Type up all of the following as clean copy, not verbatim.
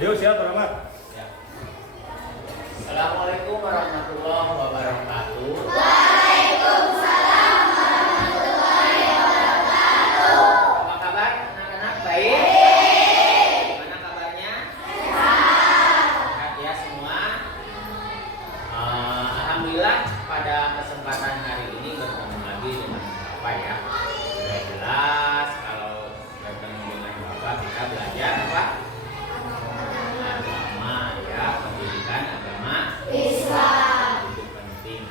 Yuk siap Rahmat. Ya. Assalamualaikum warahmatullahi wabarakatuh. Waalaikumsalam warahmatullahi wabarakatuh. Apa kabar anak-anak? Baik? Gimana kabarnya? Sehat ya semua? Alhamdulillah pada kesempatan hari ini bertemu lagi dengan Bapak ya. Sudah jelas kalau bertemu dengan Bapak kita belajar apa? Agama ya, pendidikan agama Islam. itu penting.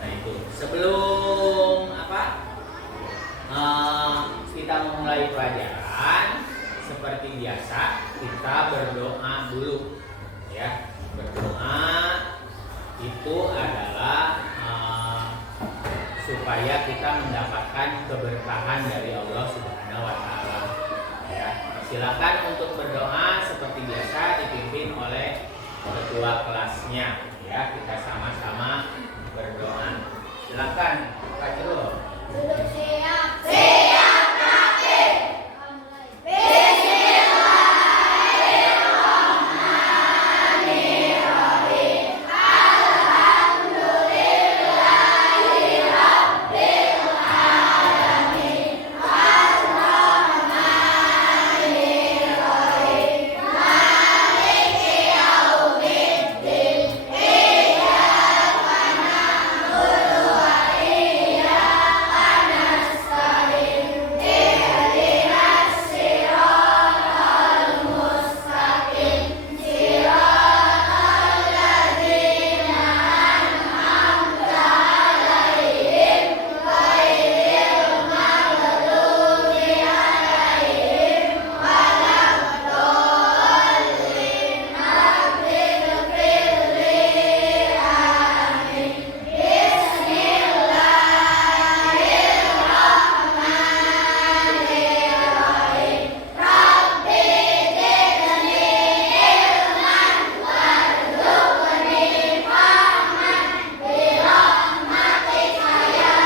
Nah itu sebelum apa? Kita memulai pelajaran seperti biasa kita berdoa dulu ya. Berdoa itu adalah supaya kita mendapatkan keberkahan dari Allah Subhanahu wa taala. Ya, silakan untuk berdoa seperti biasa dipimpin oleh ketua kelasnya ya. Kita sama-sama berdoa. Silakan Pak Jero. Duduk siap. Siap praktik. Bismillahirrahmanirrahim. Alhamdulillahirabbil alamin. Arrahmanirrahim. Maliki yaumiddin. Iyyaka na'budu wa iyyaka nasta'in. Ihdinas siratal mustaqim. Siratal ladzina an'amta 'alaihim ghairil maghdubi 'alaihim waladdallin. Rabbighfirli. Amin. Bismillahirrahmanirrahim. Rabbi zidni ilman warzuqni fahman birahmatika ya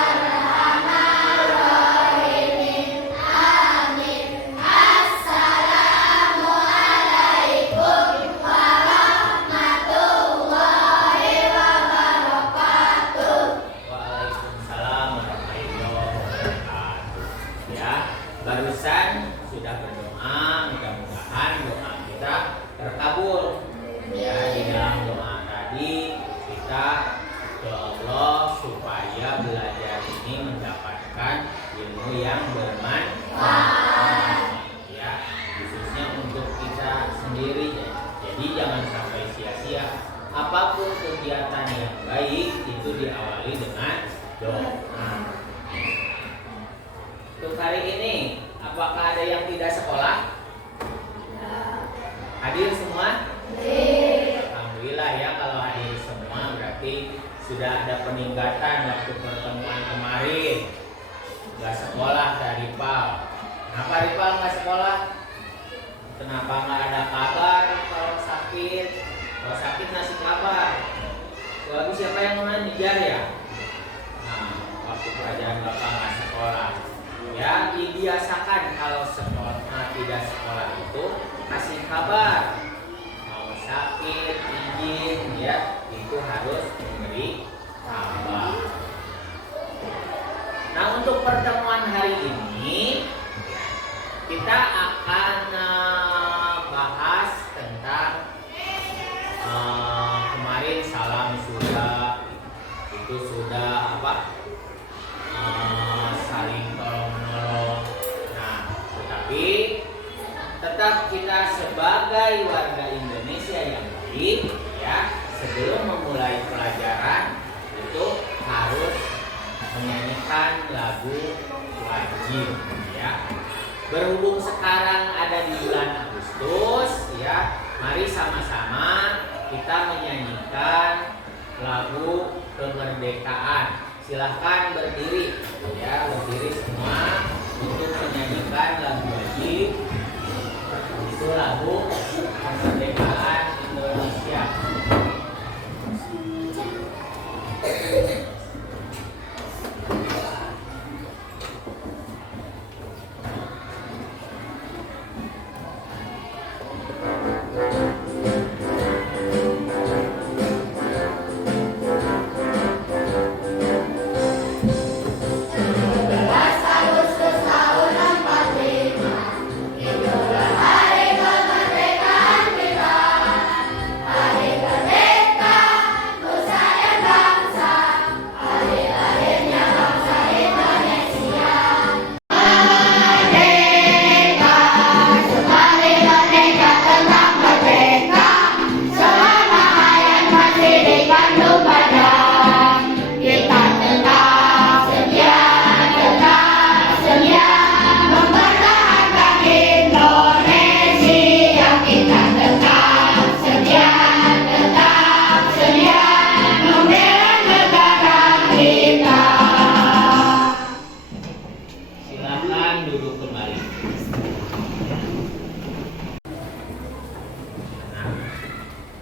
arhamar rahimin. Amin. Assalamualaikum warahmatullahi wabarakatuh. Waalaikumsalam warahmatullahi wabarakatuh. Ya, barusan sudah berdoa, mudah-mudahan doa kita terkabul. Ya, di dalam doa tadi kita ke Allah supaya belajar ini mendapatkan ilmu yang bermanfaat. Ya, khususnya untuk kita sendiri ya. Jadi jangan sampai sia-sia. Apapun kegiatan yang baik itu diawali dengan doa. Untuk hari ini, apakah ada yang tidak sekolah? Hadir semua? Alhamdulillah ya, kalau hadir semua berarti sudah ada peningkatan waktu pertemuan kemarin. Gak sekolah dari Ripal. Kenapa Ripal gak sekolah? Kenapa gak ada kabar kalau sakit? Kalau sakit ngasih kabar. Lalu siapa yang mengejar ya? Nah, waktu pelajaran Bapak nggak sekolah. Ya, dibiasakan kalau sekolah tidak sekolah itu kasih kabar. Mau sakit, izin ya, itu harus memberi kabar. Nah, untuk pertemuan hari ini kita akan bahas tentang kemarin salam itu sudah apa? Saling tolong menolong. Nah, tetapi tetap kita sebagai warga Indonesia yang baik ya, sebelum memulai pelajaran itu harus menyanyikan lagu wajib ya. Berhubung sekarang ada di bulan Agustus ya, mari sama-sama kita menyanyikan lagu kemerdekaan. Silahkan berdiri ya, berdiri semua untuk menyanyikan lagu wajib. Itu lagu kemerdekaan Indonesia.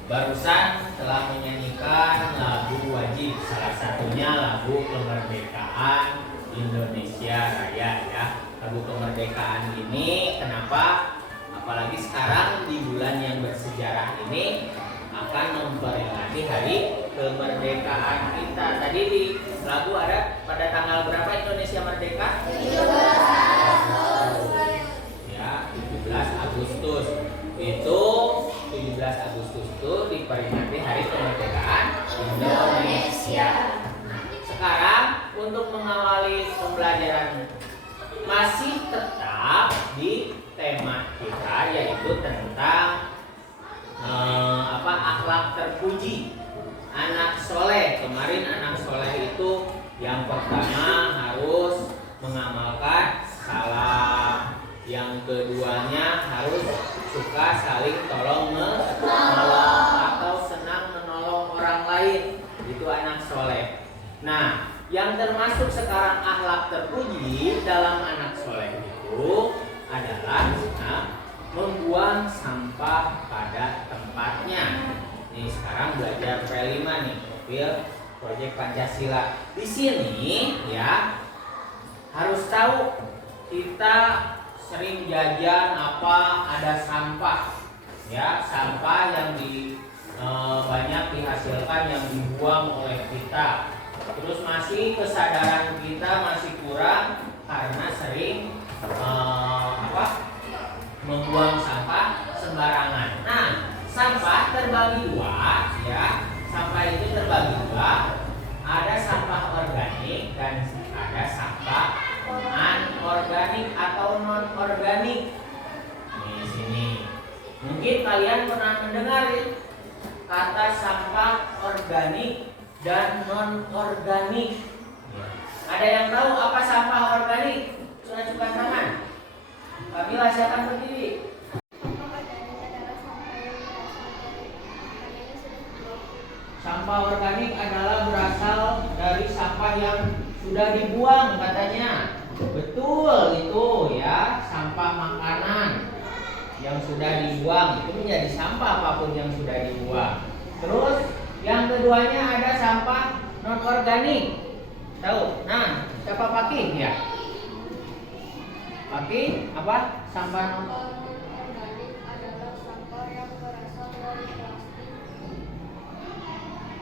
Barusan telah menyanyikan lagu wajib, salah satunya lagu kemerdekaan Indonesia Raya ya. Lagu kemerdekaan ini kenapa? Apalagi sekarang di bulan yang bersejarah ini akan memperingati hari kemerdekaan kita. Tadi di lagu ada pada tanggal berapa Indonesia merdeka? 17 ya, 17 Agustus. Itu 17 Agustus itu diperingati hari kemerdekaan Indonesia. Sekarang untuk mengawali pembelajaran masih tetap di tema kita yaitu tentang akhlak terpuji, anak soleh. Kemarin anak soleh itu yang pertama harus mengamalkan salam, yang keduanya harus suka saling tolong menolong atau senang menolong orang lain. Itu anak soleh. Nah, yang termasuk sekarang akhlak terpuji dalam anak soleh itu adalah membuang sampah pada tempatnya. Nih sekarang belajar P5 nih, profil proyek Pancasila. Di sini ya harus tahu kita sering jajan ada sampah ya, sampah yang banyak dihasilkan yang dibuang oleh kita. Terus masih kesadaran kita masih kurang karena sering membuang sampah sembarangan. Nah, sampah terbagi dua ya. Sampah itu terbagi dua. Ada sampah organik dan ada sampah anorganik atau non organik. Di sini mungkin kalian pernah mendengar kata sampah organik dan non organik. Ada yang tahu apa sampah organik? Ajukan tangan. Kamila silakan berdiri. Sampah organik adalah berasal dari sampah yang sudah dibuang katanya. Betul itu ya, sampah makanan yang sudah dibuang itu menjadi sampah apapun yang sudah dibuang. Terus yang keduanya ada sampah non organik. Tahu? Nah, siapa Pakih ya? Pakih apa? Sampah non organik adalah sampah yang berasal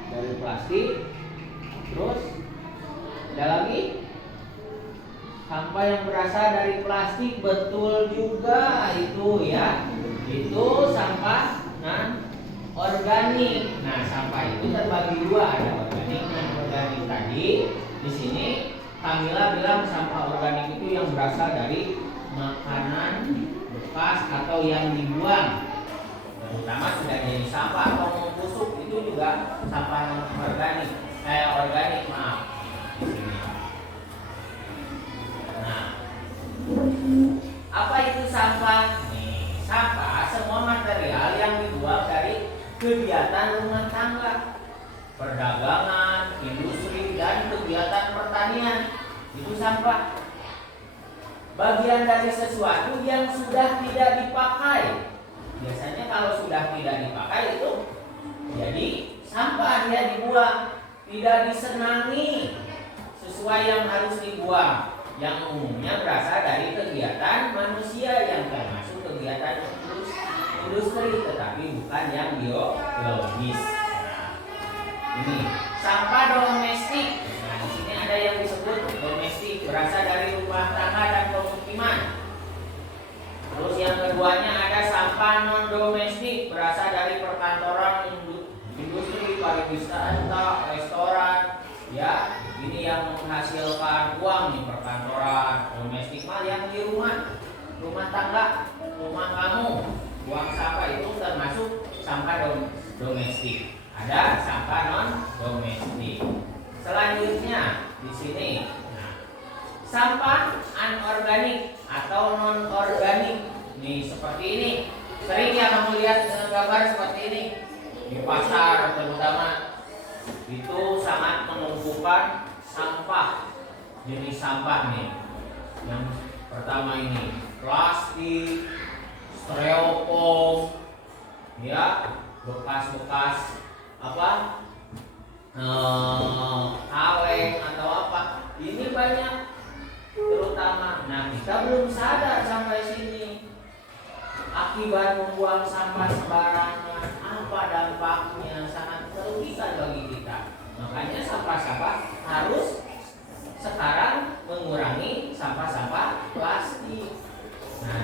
dari plastik. Terus ada lagi sampah yang berasal dari plastik, betul juga itu ya. Itu sampah non organik. Nah, sampah itu terbagi dua, ada organik dan organik tadi. Di sini Kamila bilang sampah organik itu yang berasal dari makanan bekas atau yang dibuang, terutama sudah jadi sampah atau membusuk, itu juga sampah non organik. Organik maaf. Di sini. Nah, apa itu sampah? Nih, sampah semua material yang dibuang dari kegiatan rumah tangga, perdagangan, industri, dan kegiatan pertanian. Itu sampah. Bagian dari sesuatu yang sudah tidak dipakai. Biasanya kalau sudah tidak dipakai itu jadi sampah, dia dibuang, tidak disenangi sesuai yang harus dibuang, yang umumnya berasal dari kegiatan manusia yang termasuk kegiatan industri, tetapi bukan yang biologis. Ini sampah domestik. Nah, di sini ada yang disebut domestik, berasal dari rumah tangga dan pemukiman. Terus yang keduanya ada sampah non domestik, berasal dari perkantoran, industri, pariwisata, restoran. Ya, ini yang menghasilkan uang nih, perkantoran. Domestik mah yang di rumah tangga, rumah kamu. Buang sampah itu termasuk sampah domestik. Ada sampah non domestik. Selanjutnya di sini, sampah anorganik atau non organik. Nih seperti ini. Sering ya kamu lihat gambar seperti ini di pasar terutama. Itu sangat menumpukan sampah. Jenis sampah nih. Yang pertama ini plastik, styrofoam, ya. bekas-bekas apa kaleng atau apa, ini banyak terutama. Nah, kita belum sadar sampai sini akibat membuang sampah sembarangan apa dampaknya, sangat merugikan bagi kita. Makanya sampah-sampah harus sekarang mengurangi sampah-sampah plastik. Nah,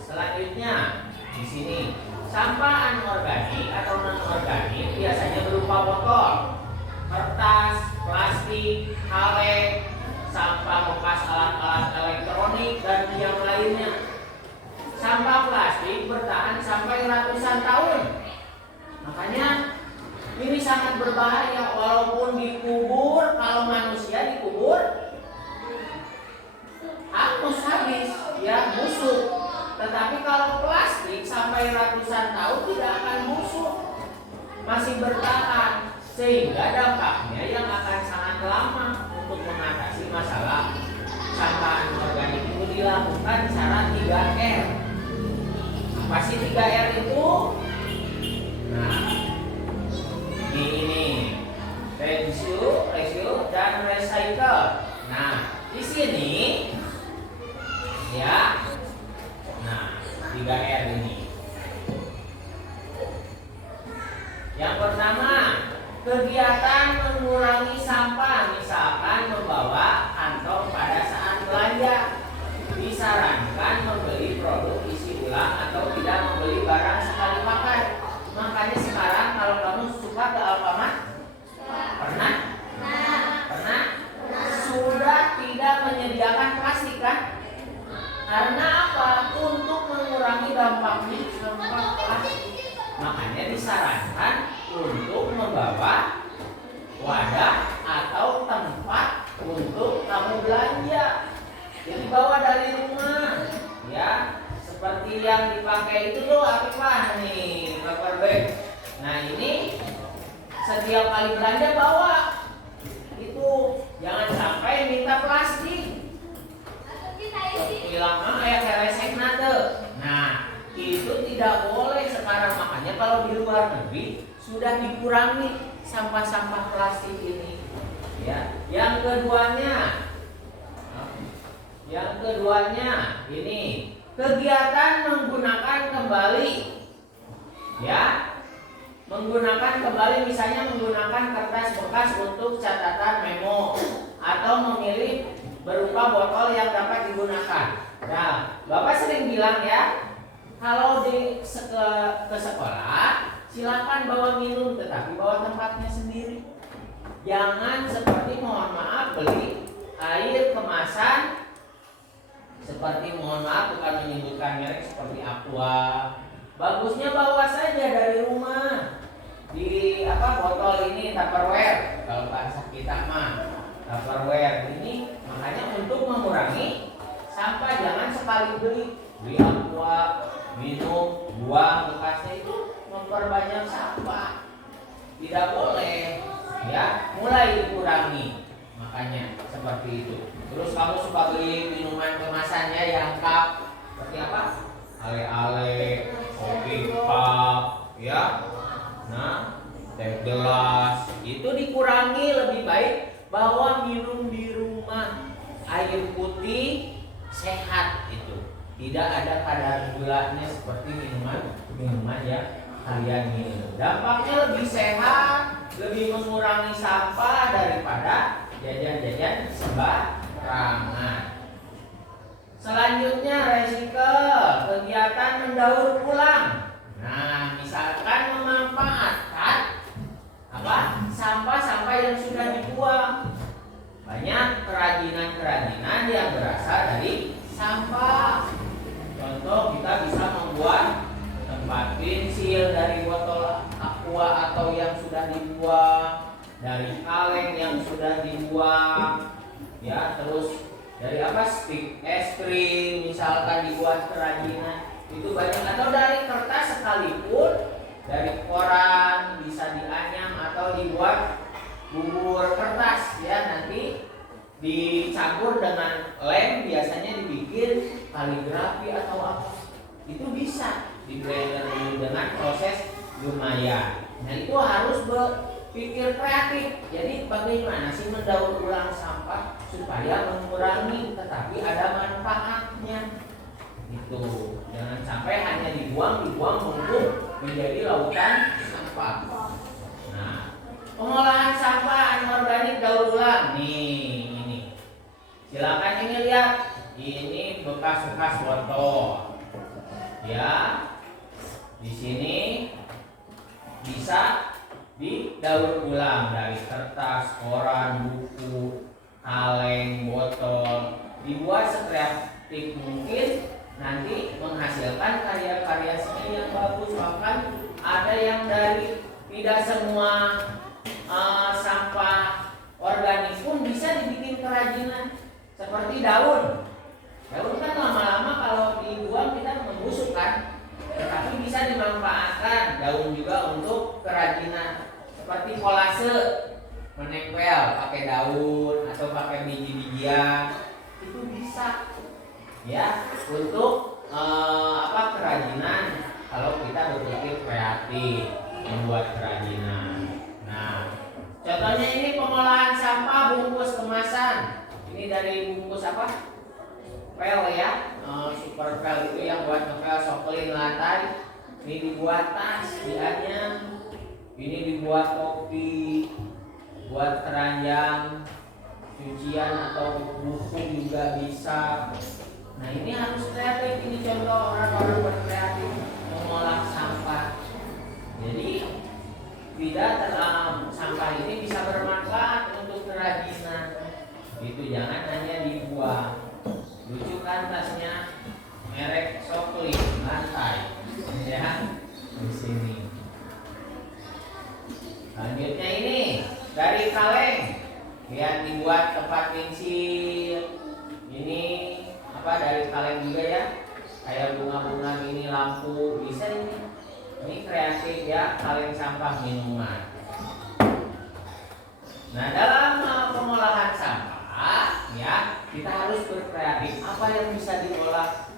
selanjutnya di sini sampah anorganik atau non-organik biasanya berupa botol, kertas, plastik, kaleng, sampah bekas alat-alat elektronik dan yang lainnya. Sampah plastik bertahan sampai ratusan tahun. Makanya ini sangat berbahaya walaupun dikubur, kalau manusia dikubur hangus habis, ya busuk. Tetapi kalau plastik sampai ratusan tahun tidak akan busuk, masih bertahan, sehingga dampaknya yang akan sangat lama. Untuk mengatasi masalah sampah anorganik itu dilakukan cara 3R. Apa sih 3R itu? Nah, ini reuse, dan recycle. Nah, di sini ya. Nah, 3R ini. Yang pertama, kegiatan mengurangi sampah, misalkan membawa kantong pada saat belanja. Disarankan membeli produk isi ulang atau tidak membeli barang sekali pakai. Makanya sekarang kalau kamu suka ke Alfamart, pernah? Pernah? Sudah tidak menyediakan plastik kan? Karena apa? Untuk mengurangi dampaknya sampah plastik. Makanya disarankan untuk membawa wadah atau tempat untuk kamu belanja. Jadi bawa dari rumah, ya. Seperti yang dipakai itu loh, apa nih, paper bag. Nah, ini setiap kali belanja bawa. Itu jangan sampai minta plastik. Bilang kayak resek nate. Nah, itu tidak boleh sekarang. Makanya kalau di luar negeri sudah dikurangi sampah-sampah plastik ini. Ya, yang keduanya ini kegiatan menggunakan kembali. Ya, menggunakan kembali, misalnya menggunakan kertas bekas untuk catatan memo atau memilih berupa botol yang dapat digunakan. Nah, Bapak sering bilang ya, kalau ke sekolah silakan bawa minum, tetapi bawa tempatnya sendiri. Jangan seperti, mohon maaf, beli air kemasan seperti, mohon maaf bukan menyebutkan merek, seperti Aqua. Bagusnya bawa saja dari rumah di botol ini Tupperware, kalau bahasa kita mah Tupperware ini. Makanya untuk mengurangi sampah jangan sekali beli Aqua, minum, buang bekasnya, itu memperbanyak sampah. Tidak boleh, ya, mulai dikurangi. Makanya seperti itu. Terus kamu suka beli minuman kemasannya yang cup, seperti apa? Ale-ale, kopi cup, ya. Nah, teh gelas, itu dikurangi. Lebih baik bawa minum di rumah. Air putih sehat itu. Tidak ada kadar gulanya seperti minuman ya kalian minum. Dampaknya lebih sehat, lebih mengurangi sampah daripada jajan-jajan sembarangan. Selanjutnya recycle, kegiatan mendaur ulang. Nah, misalkan memanfaatkan sampah-sampah yang sudah dibuang. Banyak kerajinan-kerajinan yang berasal dari sampah. Contoh, kita bisa membuat tempat pensil dari botol Aqua atau yang sudah dibuang, dari kaleng yang sudah dibuang, ya. Terus dari stik es krim misalkan dibuat kerajinan, itu banyak. Atau dari kertas sekalipun, dari koran bisa dianyam atau dibuat bubur kertas, ya. Nanti dicampur dengan lem, biasanya dibikin kaligrafi atau apa, itu bisa di blender dulu dengan proses lumayan. Nah itu harus berpikir kreatif. Jadi bagaimana sih mendaur ulang sampah supaya mengurangi tetapi ada manfaatnya. Itu jangan sampai hanya dibuang numpuk menjadi lautan sampah. Nah, pengolahan sampah anorganik daur ulang nih ini. Silakan ini lihat. Ini bekas-bekas botol. Ya. Di sini bisa didaur ulang dari kertas, koran, buku, kaleng, botol, dibuat sekreatif mungkin, nanti menghasilkan karya-karya seni yang bagus. Bahkan ada yang dari tidak semua sampah organik pun bisa dibikin kerajinan seperti daun. Daun kan lama-lama kalau dibuang kita membusuk kan, tetapi bisa dimanfaatkan daun juga untuk kerajinan seperti kolase, menempel pakai daun atau pakai biji-bijian itu bisa ya untuk kerajinan kalau kita berpikir kreatif membuat kerajinan. Nah, contohnya ini pengolahan sampah bungkus kemasan. Ini dari bungkus apa? Pel ya, super pel itu yang buat ngepel soklin lantai. Ini dibuat tas, dianya. Ini dibuat topi, buat keranjang, cucian atau buku juga bisa. Nah ini harus kreatif. Ini contoh orang-orang berkreatif mengolah sampah. Jadi tidak sampah ini bisa bermanfaat untuk kerajinan. Itu jangan hanya dibuang. Lucu kan tasnya, merek Soklin lantai, ya di sini. Selanjutnya ini dari kaleng, lihat dibuat tempat pensil. Ini apa dari kaleng juga ya, kayak bunga-bunga ini, lampu bisa ini. Ini kreatif ya, kaleng sampah minuman. Nah dalam pengolahan sampah ya kita harus berkreatif. Apa yang bisa diolah?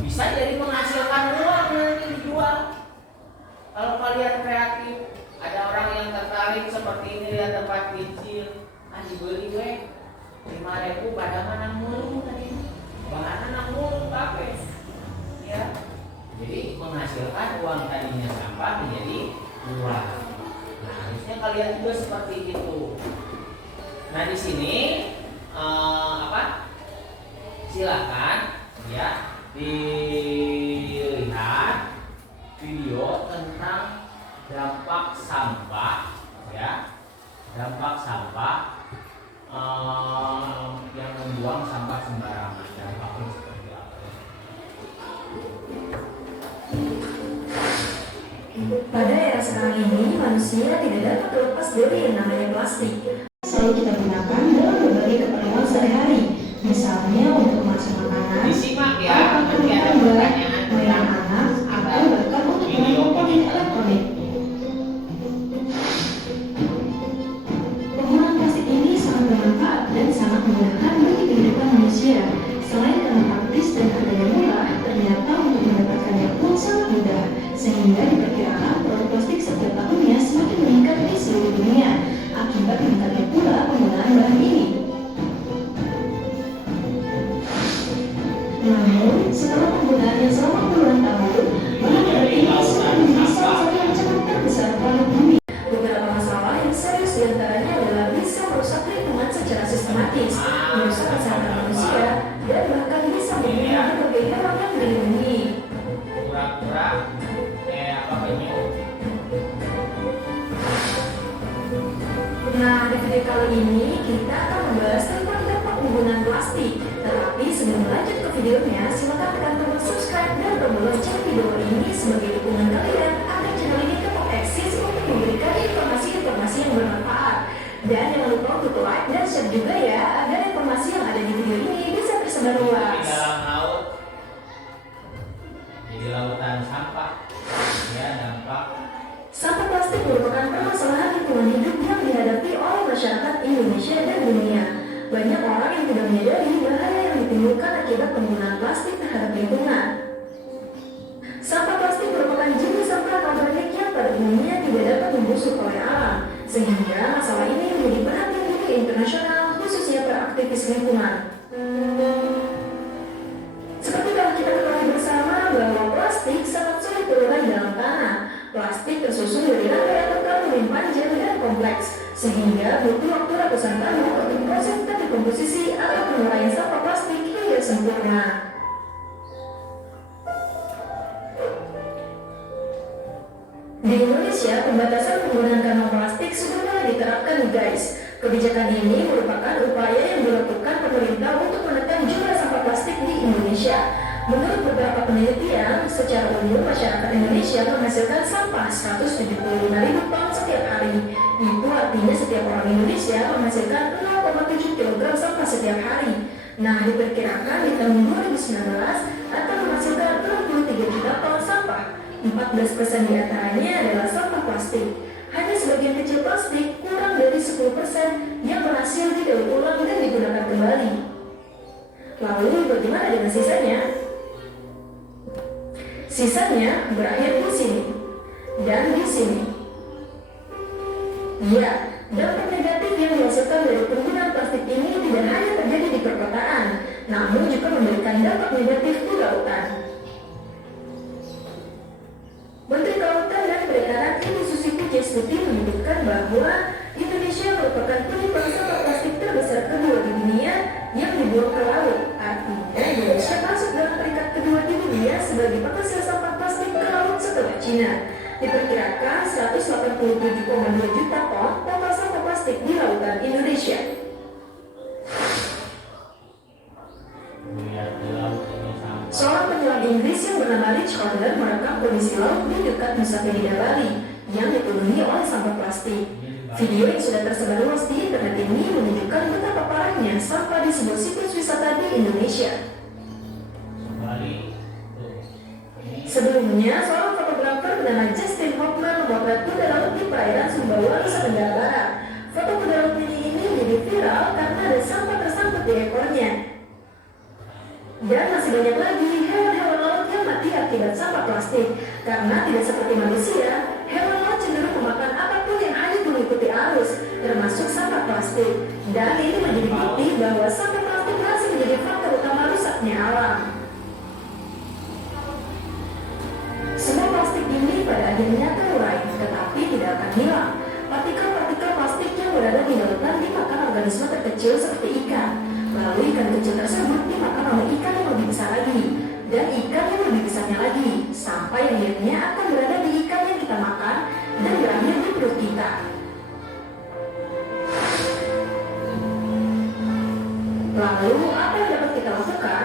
Bisa jadi menghasilkan uang nanti dijual. Kalau kalian kreatif, ada orang yang tertarik seperti ini, lihat tempat kecil, dibeli gue 5.000 pada mana mulu tadi, bahan mulu kafe, ya. Jadi menghasilkan uang tadinya sampah menjadi uang. Nah harusnya kalian juga seperti itu. Nah di sini silakan ya dilihat video tentang dampak sampah ya, dampak sampah yang membuang sampah sembarangan. Dampaknya seperti apa? Pada era sekarang ini manusia tidak dapat terlepas dari yang namanya plastik. Selalu kita gunakan dalam berbagai keperluan sehari. Misalnya untuk memasak makanan, Disimak ya, nanti ada pertanyaan mainan tentang anak, atau bahkan untuk komponen elektronik. Penggunaan plastik ini sangat bermanfaat dan sangat memudahkan bagi kehidupan manusia. Selain karena praktis dan harganya murah, ternyata untuk mendapatkannya pun sangat mudah, sehingga diperkirakan produk plastik setiap tahunnya semakin meningkat di seluruh dunia akibat meningkatnya pula penggunaan bahan ini. Namun, setelah penggunaannya selama puluhan tahun, bahan bahan ini sudah menjadi salah satu ancaman terbesar planet bumi. Beberapa masalah yang serius diantaranya adalah bisa merusak lingkungan secara sistematis, merusak kesehatan manusia, dan bahkan bisa membunuh berbagai hewan yang dilindungi. pura-pura penyu. Nah, di video kali ini kita akan membahas tentang dampak penggunaan plastik. Tetapi sebelum lanjut ke videonya, silakan tekan tombol subscribe dan tombol lonceng video ini sebagai dukungan kalian agar channel ini tetap eksis untuk memberikan informasi-informasi yang bermanfaat. Dan jangan lupa untuk like dan share juga ya, agar informasi yang ada di video ini bisa tersebar Di luas. dalam laut, jadi lautan sampah, ya dampak. Sampah plastik merupakan permasalahan lingkungan hidup yang dihadapi oleh masyarakat Indonesia dan dunia. Banyak orang yang tidak menyadari bahaya yang ditimbulkan akibat penggunaan plastik terhadap lingkungan. Sampah plastik merupakan jenis sampah organik yang umumnya tidak dapat membusuk oleh alam, sehingga masalah ini menjadi perhatian dunia internasional, khususnya para aktivis lingkungan. Seperti telah kita ketahui bersama bahwa plastik sangat sulit terurai dalam tanah. Plastik tersusun dari rangkaian kabel yang panjang dan kompleks, sehingga butuh waktu ratusan tahun untuk proses dan dekomposisi atau penguraian sampah plastik hingga sempurna. Di Indonesia, pembatasan penggunaan kantong plastik sudah mulai diterapkan nih guys. Kebijakan ini merupakan upaya yang dilakukan pemerintah untuk menekan jumlah sampah plastik di Indonesia. Menurut beberapa penelitian, secara umum masyarakat Indonesia menghasilkan sampah 175.000 ton setiap hari. Itu artinya setiap orang Indonesia menghasilkan 0,7 kg sampah setiap hari. Nah, diperkirakan di tahun 2019 akan menghasilkan 63 juta ton sampah. 14% diantaranya adalah sampah plastik. Hanya sebagian kecil plastik, kurang dari 10%, yang berhasil didaur ulang dan digunakan kembali. Lalu bagaimana dengan sisanya? Sisanya berakhir di sini dan di sini. Ya, dampak negatif yang dihasilkan dari penggunaan plastik ini tidak hanya terjadi di perkotaan, namun juga memberikan dampak negatif di lautan. Menteri Kelautan dan Perikanan Ibu Susi Pujiastuti menyebutkan bahwa Indonesia merupakan penyumbang sampah plastik terbesar kedua di dunia yang dibuang ke laut. Artinya Indonesia masuk dalam peringkat kedua di dunia sebagai penghasil sampah plastik ke laut setelah Cina. Diperkirakan 187,2 juta ton total sampah plastik di lautan Indonesia. Seorang penyelam Inggris yang bernama Rich Horner merekam kondisi laut di dekat Nusa Penida, Bali yang dipenuhi oleh sampah plastik. Video yang sudah tersebar luas di internet ini menunjukkan betapa parahnya sampah di sebuah situs wisata di Indonesia. Sebelumnya, seorang fotografer bernama Justin Hoffman memotret kuda laut di perairan Sumbawa, Nusa Tenggara Barat. Foto kuda laut mini ini menjadi viral karena ada sampah tersangkut di ekornya. Dan masih banyak lagi hewan-hewan laut yang mati akibat sampah plastik. Karena tidak seperti manusia, hewan laut cenderung memakan apapun yang hanyut mengikuti arus, termasuk sampah plastik. Dan ini menjadi bukti bahwa sampah plastik masih menjadi faktor utama rusaknya alam. Semua plastik ini pada akhirnya terurai, tetapi tidak akan hilang. Partikel-partikel plastik yang berada di lautan dimakan organisme terkecil seperti ikan. Lalu ikan kecil tersebut dimakan oleh ikan yang lebih besar lagi, dan ikan yang lebih besarnya lagi, sampai akhirnya akan berada di ikan yang kita makan dan berakhir di perut kita. Lalu apa yang dapat kita lakukan?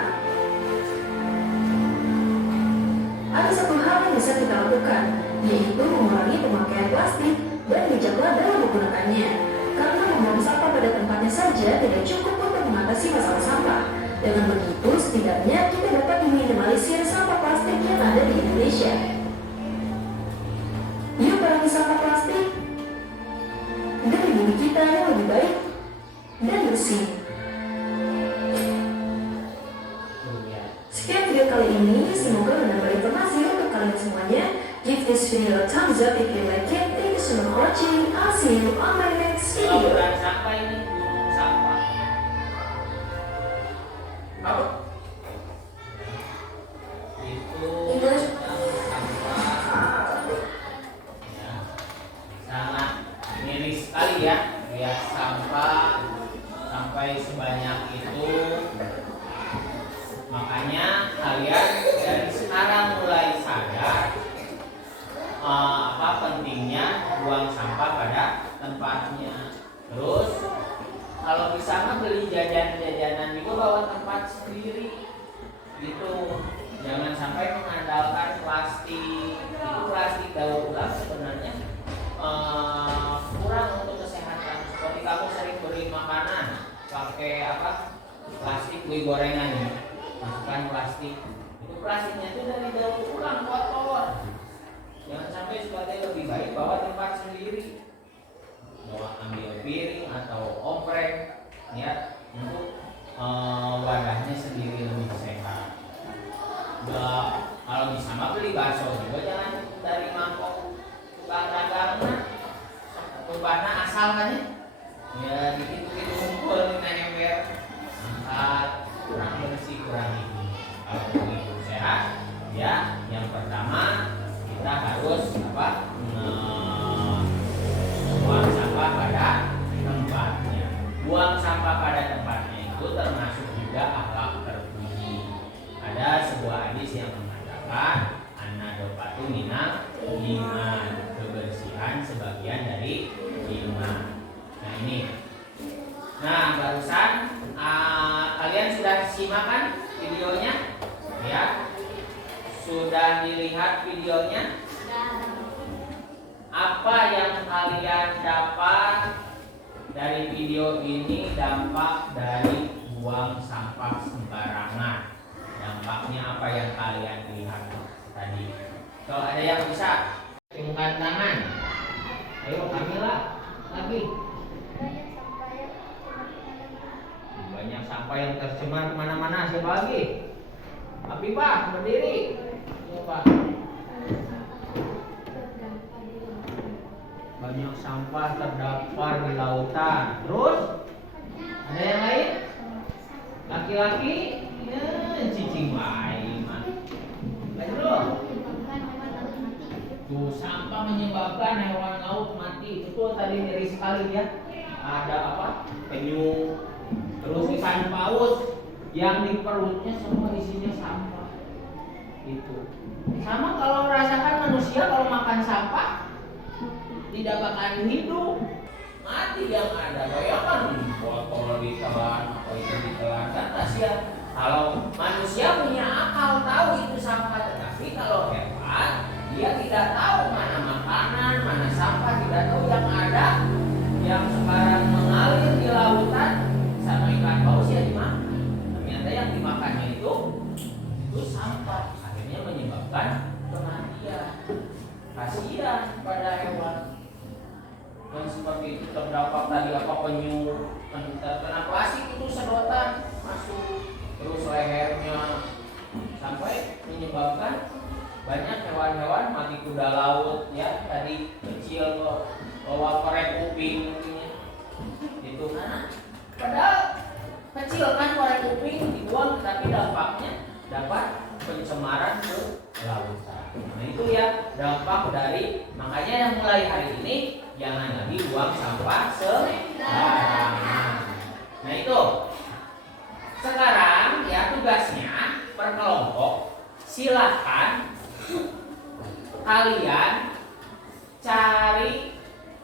Ada satu hal yang bisa kita lakukan, yaitu mengurangi pemakaian plastik dan bijaklah dalam menggunakannya. Karena membuang sampah pada tempatnya saja tidak cukup untuk mengatasi masalah sampah. Dengan begitu, setidaknya kita dapat meminimalisir sampah plastik yang ada di Indonesia. Yuk kurangi sampah plastik demi bumi kita yang lebih baik dan bersih. Sekian video kali ini, semoga menambah informasi untuk kalian semuanya. Give this video a thumbs up if you like it. Thank you so much for watching. I'll see you on my next video. Sampah ini gunung sampah. Apa? Itu English. sampah. Ya, sangat miris sekali ya. Lihat sampah sampai sebanyak itu. Makanya kalian dari sekarang mulai sadar apa pentingnya buang sampah pada tempatnya. Terus kalau bisa mah beli jajanan juga bawa tempat sendiri gitu. Jangan sampai mengandalkan plastik. Itu plastik daur ulang sebenarnya kurang untuk kesehatan. Seperti kamu sering beli makanan pakai plastik beli gorengan ya, masukkan plastik. Itu plastiknya itu dari daur ulang kotor. Jangan sampai sebagai lebih baik bawa tempat sendiri, bawa ambil piring atau ompreng ya, untuk wadahnya sendiri lebih sehat. Kalau bisa mah beli bakso juga jangan dari mangkok tukang Tumpahnya asal kan ya? Ya dikit-dikit ngumpul di ember. Angkat, kurang bersih, kurang ini. Kalau begitu sehat, ya yang pertama kita harus buang sampah pada tempatnya. Buang sampah pada tempatnya itu termasuk juga akhlak terpuji. Ada sebuah hadis yang mengatakan an-nadofatu minal iman, kebersihan sebagian dari iman. Nah ini. Nah barusan kalian sudah simak kan videonya? Ya. Sudah dilihat videonya? Apa yang kalian dapat dari video ini? Dampak dari buang sampah sembarangan. Dampaknya apa yang kalian lihat tadi? Kalau ada yang bisa acungkan tangan. Ayo Kamila lagi. Banyak sampah yang tercemar kemana-mana. Siapa lagi? Afifah berdiri. Coba. Banyak sampah terdampar di lautan. Terus ada yang lain? Laki-laki? Ya, cicing lain mah. Lanjut. Tuh sampah menyebabkan hewan laut mati. Itu tadi ngeri sekali ya. Ada apa? Penyu. Terus ikan paus yang di perutnya semua isinya sampah. Itu. Sama kalau merasakan manusia kalau makan sampah tidak bakalan hidup, mati yang ada. Bayangkan botol ditelan atau itu ditelan, kan kasihan. Kalau manusia punya akal tahu itu sampah, tetapi kalau hewan dia tidak tahu mana makanan, mana sampah, tidak tahu yang ada yang sekarang mengalir di lautan sama ikan paus ya dimakan. Ternyata yang dimakannya itu sampah, akhirnya menyebabkan kematian. Kasihan pada hewan yang seperti itu. Terdapat tadi apa penyu terkena plastik itu sedotan masuk terus lehernya sampai menyebabkan banyak hewan-hewan mati. Kuda laut ya tadi kecil kok bawa korek kuping mungkinnya itu kan padahal kecil kan korek kuping dibuang, tapi dampaknya dapat pencemaran ke lautan. Nah itu ya dampak dari, makanya yang mulai hari ini jangan lagi buang sampah sembarangan. Nah itu sekarang ya tugasnya per kelompok, silahkan kalian cari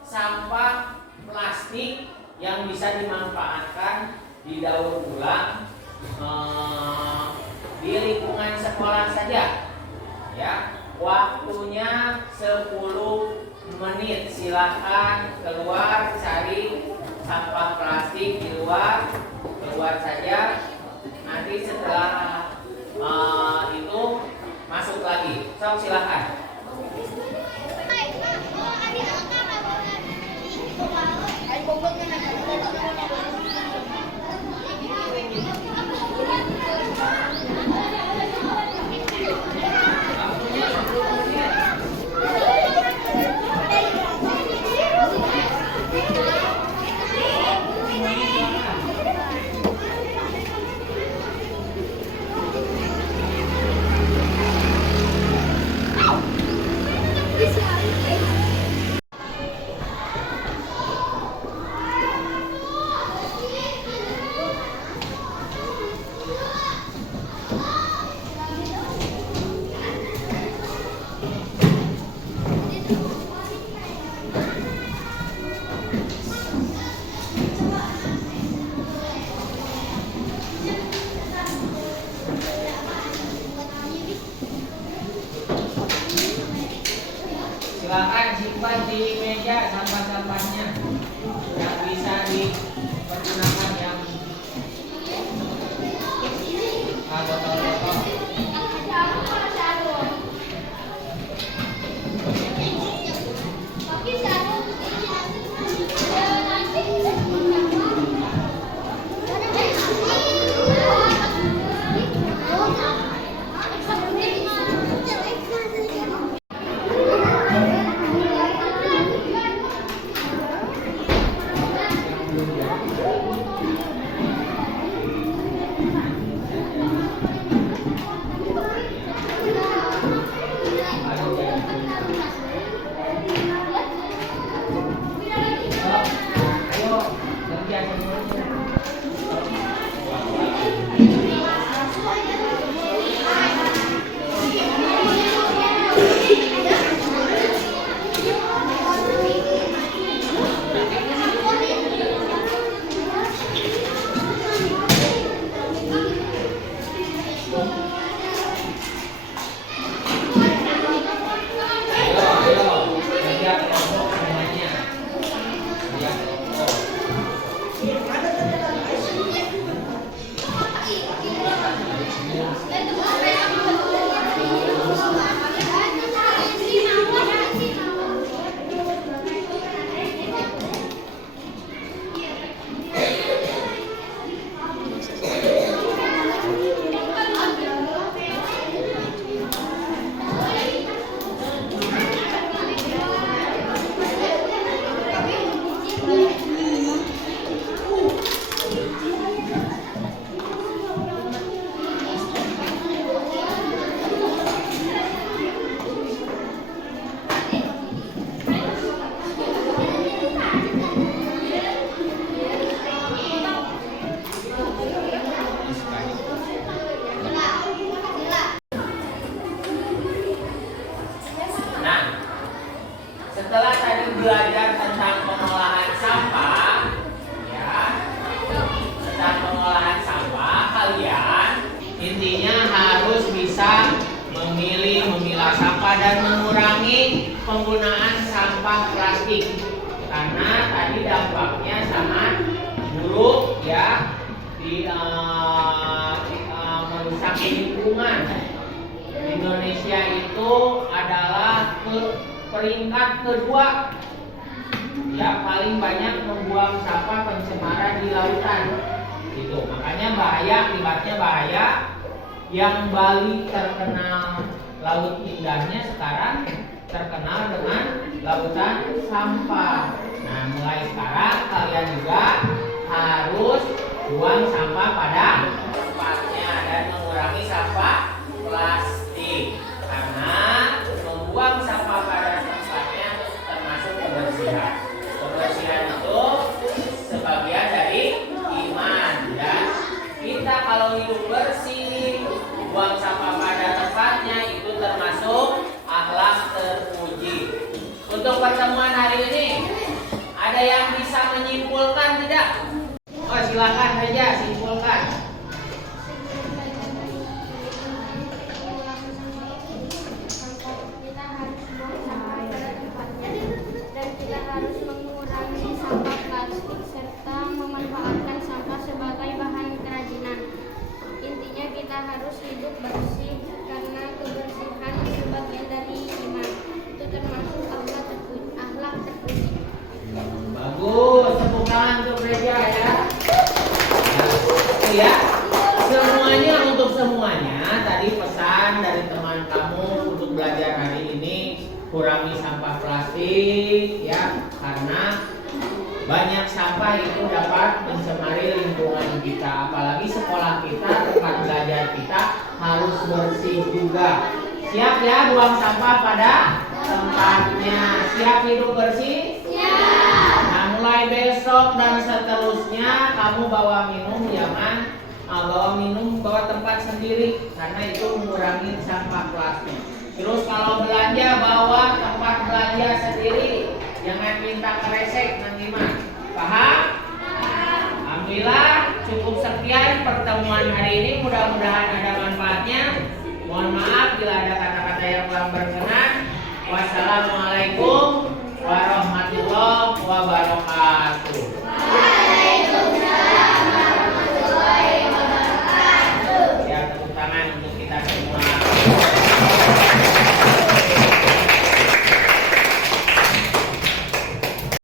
sampah plastik yang bisa dimanfaatkan, didaur ulang di lingkungan sekolah saja ya. Waktunya 10 menit. Silahkan keluar cari sampah plastik di luar, keluar saja. Nanti setelah itu masuk lagi. Sok silahkan. Silakan simpan di meja sampah-sampahnya yang bisa dipergunakan, yang botol-botol. Ayo, kerja semuanya. Nah, setelah tadi belajar tentang pengolahan sampah, ya, tentang pengolahan sampah, kalian intinya harus bisa memilah sampah dan mengurangi penggunaan sampah plastik, karena tadi dampaknya sangat buruk, ya, merusak lingkungan. Indonesia itu adalah peringkat kedua, ya, paling banyak membuang sampah pencemaran di lautan. Itu makanya bahaya, akibatnya bahaya. Yang Bali terkenal laut indahnya sekarang terkenal dengan lautan sampah. Nah, mulai sekarang kalian juga harus buang sampah pada tempatnya dan mengurangi sampah plastik, karena membuang sampah pada tempatnya termasuk kebersihan. Kebersihan itu sebagian dari iman, dan kita kalau hidup bersih, buang sampah pada tempatnya, itu termasuk akhlak terpuji. Untuk pertemuan hari ini, ada yang bisa menyimpulkan tidak? Oh, silakan saja simpulkan. Kita harus mengurangi sampah plastik serta memanfaatkan sampah sebagai bahan kerajinan. Intinya kita harus hidup bersih karena kebersihan sebagian dari iman. Itu termasuk akhlak terpuji. Bagus, tepuk tangan untuk gereja, ya. Ya, semuanya untuk semuanya. Tadi pesan dari teman kamu untuk belajar hari ini, kurangi sampah plastik, ya, karena banyak sampah itu dapat mencemari lingkungan kita. Apalagi sekolah kita, tempat belajar kita harus bersih juga. Siap ya, buang sampah pada tempatnya. Siap hidup bersih? Siap. Nah, mulai besok dan seterusnya kamu bawa minum, jangan bawa tempat sendiri, karena itu mengurangi sampah plastik. Terus kalau belanja, bawa tempat belanja sendiri, jangan minta kresek nanti mah. Paham? Alhamdulillah, cukup sekian pertemuan hari ini, mudah-mudahan ada manfaatnya. Mohon maaf bila ada kata-kata yang kurang berkenan. Wassalamualaikum warahmatullahi wabarakatuh.